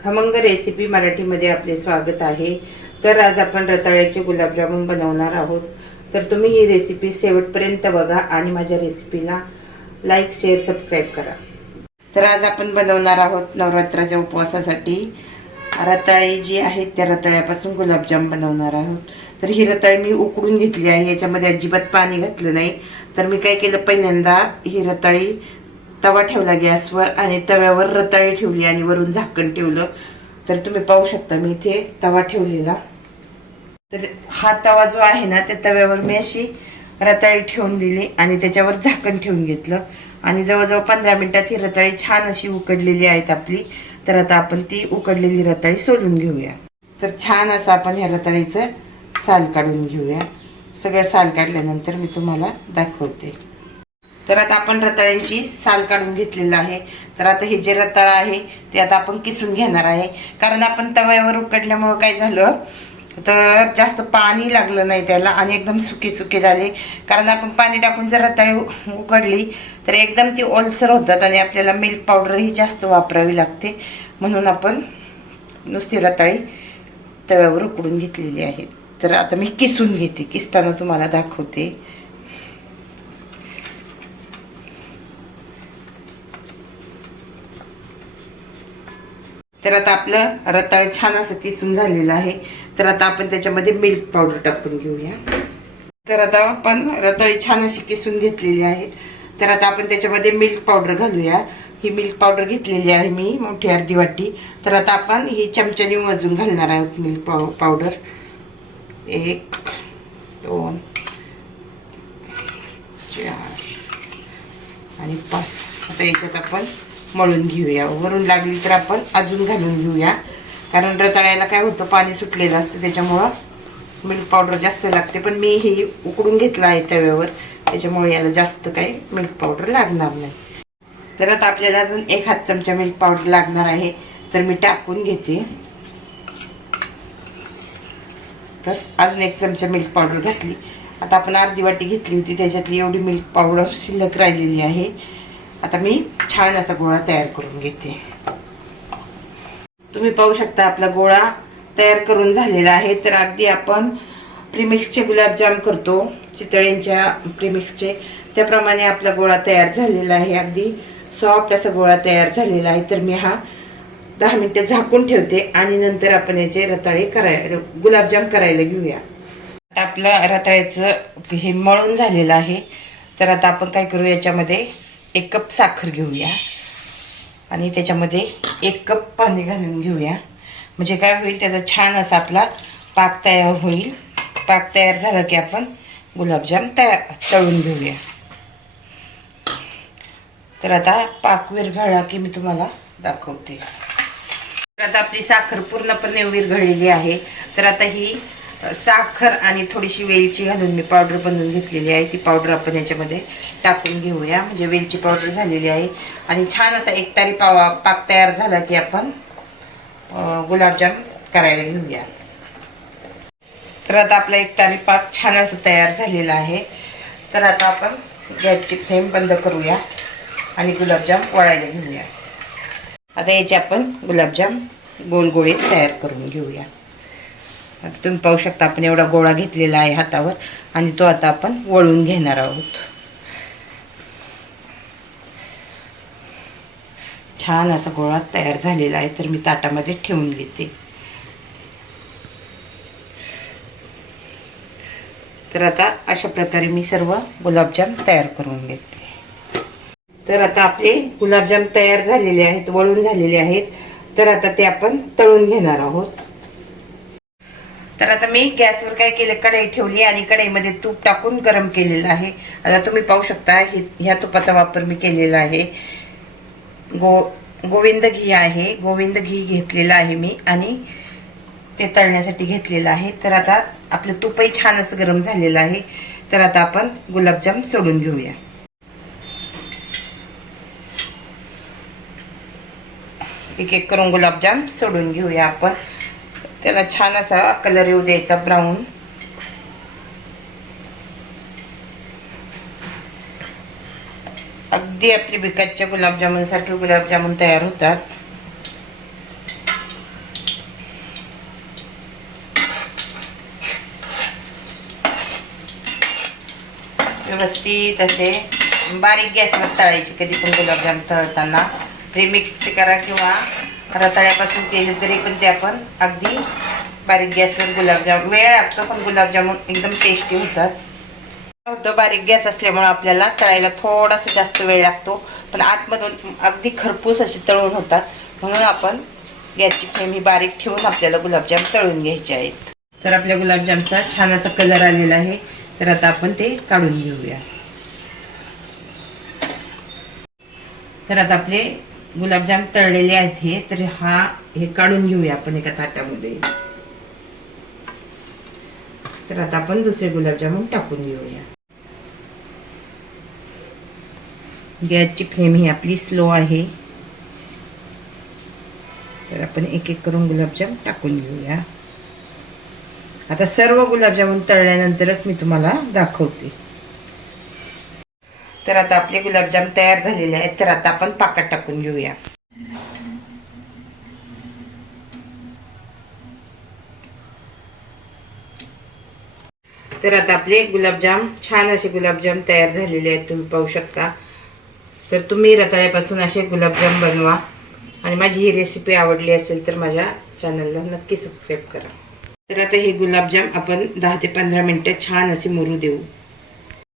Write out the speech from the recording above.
खमंग रेसिपी मराठीमध्ये आपले स्वागत आहे। तर आज आपण रताळ्याचे गुलाबजामुन बनवणार आहोत। तर तुम्ही ही रेसिपी शेवटपर्यंत बघा आणि माझ्या रेसिपीला लाईक शेअर सबस्क्राइब करा। तर आज आपण बनवणार आहोत नवरात्राच्या उपवासासाठी रताळे जी आहेत त्या रताळ्यापासून गुलाबजाम बनवणार आहोत। तर ही रताळी मी उकडून घेतली आहे, याच्यामध्ये अजिबात पाणी घातलं नाही। तर मी काय केलं, पहिल्यांदा ही रताळी तवा ठेवला गॅसवर आणि तव्यावर रताळी ठेवली आणि वरून झाकण ठेवलं। तर तुम्ही पाहू शकता मी इथे तवा ठेवलेला। तर हा तवा जो आहे ना त्या तव्यावर मी अशी रताळी ठेवून दिली आणि त्याच्यावर झाकण ठेवून घेतलं आणि जवळजवळ 15 मिनिटात ही रताळी छान अशी उकडलेली आहेत आपली। तर आता आपण ती उकडलेली रताळी सोलून घेऊया। तर छान असं आपण ह्या रताळीचं साल काढून घेऊया। सगळं साल काढल्यानंतर मी तुम्हाला दाखवते। तर आता आपण रताळ्यांची साल काढून घेतलेलं आहे। तर आता हे जे रताळ आहे ते आता आपण किसून घेणार आहे, कारण आपण तव्यावर उकडल्यामुळे काय झालं तर जास्त पाणी लागलं नाही त्याला आणि एकदम सुके सुके झाले। कारण आपण पाणी टाकून जर रताळी उकडली तर एकदम ती ओलसर होतात आणि आपल्याला मिल्क पावडर ही जास्त वापरावी लागते, म्हणून आपण नुसती रताळी तव्यावर उकडून घेतलेली आहे। तर आता मी किसून घेते, किसताना तुम्हाला दाखवते। तर आता आपलं रताळ छान असं किसून झालेलं आहे। तर आता आपण त्याच्यामध्ये मिल्क पावडर टाकून घेऊया। तर आता आपण रताळी छान अशी किसून घेतलेली आहे। तर आता आपण त्याच्यामध्ये मिल्क पावडर घालूया। ही मिल्क पावडर घेतलेली आहे मी मोठी अर्धी वाटी। तर आता आपण ही चमच्याने मोजून घालणार आहोत मिल्क पावडर। 1 2 4 आणि 5। आता याच्यात आपण मळून घेऊया। वरून लागली तर आपण अजून घालून घेऊया, कारण रताळ्याला काय होतं पाणी सुटलेलं असतं त्याच्यामुळं मिल्क पावडर जास्त लागते। पण मी हे उकडून घेतलं आहे तव्यावर, त्याच्यामुळे याला जास्त काही मिल्क पावडर लागणार नाही। तर आता आपल्याला अजून 1 हात चमचा मिल्क पावडर लागणार आहे। तर मी टाकून घेते। तर अजून 1 चमचा मिल्क पावडर घातली। आता आपण अर्धी वाटी घेतली होती त्याच्यातली एवढी मिल्क पावडर शिल्लक राहिलेली आहे। आता मी छान असा गोळा तयार करून घेते। तुम्ही पाहू शकता आपला गोळा तयार करून झालेला आहे। तर अगदी आपण प्रीमिक्सचे गुलाबजाम करतो चितळ्यांच्या प्रीमिक्सचे, त्याप्रमाणे आपला गोळा तयार झालेला आहे। अगदी सॉफ्ट असा गोळा तयार झालेला आहे। तर मी हा 10 मिनिटे झाकून ठेवते आणि नंतर आपण याचे गुलाबजाम करायला घेऊया। आपलं रताळ्याचं हे मळून झालेलं आहे। तर आता आपण काय करू, याच्यामध्ये 1 कप साखर घेऊया आणि त्याच्यामध्ये 1 कप पाणी घालून घेऊया। म्हणजे काय होईल, त्याचा छान असा आपला पाक तयार होईल। पाक तयार झाला की आपण गुलाबजाम तळून घेऊया। तर आता पाक विरघळला की मी तुम्हाला दाखवते। तर आता आपली साखर पूर्णपणे विरघळलेली आहे। तर आता ही साखर आणि थोडीशी वेलची घालून मी पावडर बनवून घेतलेली आहे। ती पावडर आपण याच्यामध्ये टाकून घेऊया, म्हणजे वेलची पावडर झालेली आहे। आणि छान असा एकतारी पाक तयार झाला की आपण गुलाबजाम करायला घेऊया। तर आता आपला एकतारी पाक छान असा तयार झालेला आहे। तर आता आपण गॅसची फ्लेम बंद करूया आणि गुलाबजाम वळायला घेऊया। आता याचे आपण गुलाबजाम गोल गोळे तयार करून घेऊया। आता तुम्ही पाहू शकता आपण एवढा गोळा घेतलेला आहे हातावर आणि तो आता आपण वळून घेणार आहोत। छान असा गोळा तयार झालेला आहे। तर मी ताटामध्ये ठेवून घेते। तर आता अशा प्रकारे मी सर्व गुलाबजाम तयार करून घेते। तर आता आपले गुलाबजाम तयार झालेले आहेत, वळून झालेले आहेत। तर आता ते आपण तळून घेणार आहोत। तर आता मी गॅसवर काय केले, कढई ठेवली आणि कढईमध्ये तूप टाकून गरम केलेलं आहे। आता तुम्ही पाहू शकता ह्या तुपाचा वापर मी केलेला आहे। गोविंद घी आहे, गोविंद घी घेतलेलं आहे मी आणि ते तळण्यासाठी घेतलेलं आहे। तर आता आपलं तूपही छान असं गरम झालेलं आहे। तर आता आपण गुलाबजाम सोडून घेऊया। एक एक करून गुलाबजाम सोडून घेऊया आपण। त्याला छान असा कलर येऊ द्यायचा, ब्राऊन। अगदी आपली बिकाच्या गुलाबजामुन सारखे गुलाबजामुन तयार होतात। व्यवस्थित असे बारीक गॅसवर तळायचे. कधी पण गुलाबजाम तळताना प्रीमिक्सचे करा किंवा रताळ्यापासून केले तरी पण ते आपण अगदी बारीक गॅसवर गुलाबजाम वेळ लागतो, पण गुलाबजामुन एकदम टेस्टी होतात. होतं बारीक गॅस असल्यामुळे आपल्याला तळायला थोडासा जास्त वेळ लागतो, पण आतमधून अगदी खरपूस असे तळून होतात. म्हणून आपण गॅसची फ्लेम ही बारीक ठेवून आपल्याला गुलाबजाम तळून घ्यायचे आहेत. तर आपल्या गुलाबजामचा छान असा कलर आलेला आहे. तर आता आपण ते काढून घेऊया. तर आता आपले गुलाबजाम तळलेले आहेत हे. तर हे काढून घेऊया आपण एका ताटामध्ये. तर आता आपण दुसरे गुलाबजामुन टाकून घेऊया. गॅसची फ्लेम ही आपली स्लो आहे. तर आपण एक एक करून गुलाबजाम टाकून घेऊया. आता सर्व गुलाबजामुन तळल्यानंतरच मी तुम्हाला दाखवते. तर आता आपले गुलाबजाम तयार झालेले आहेत. तर आता आपण पाकात टाकून घेऊया. तर आता आपले गुलाबजाम छान असे गुलाबजाम तयार झालेले आहेत, तुम्ही पाहू शकता. तर तुम्ही रताळ्यापासून असे गुलाबजाम बनवा आणि माझी ही रेसिपी आवडली असेल तर माझ्या चॅनलला नक्की सबस्क्राईब करा. तर आता हे गुलाबजाम आपण 10 ते 15 मिनिटं छान असे मुरू देऊ.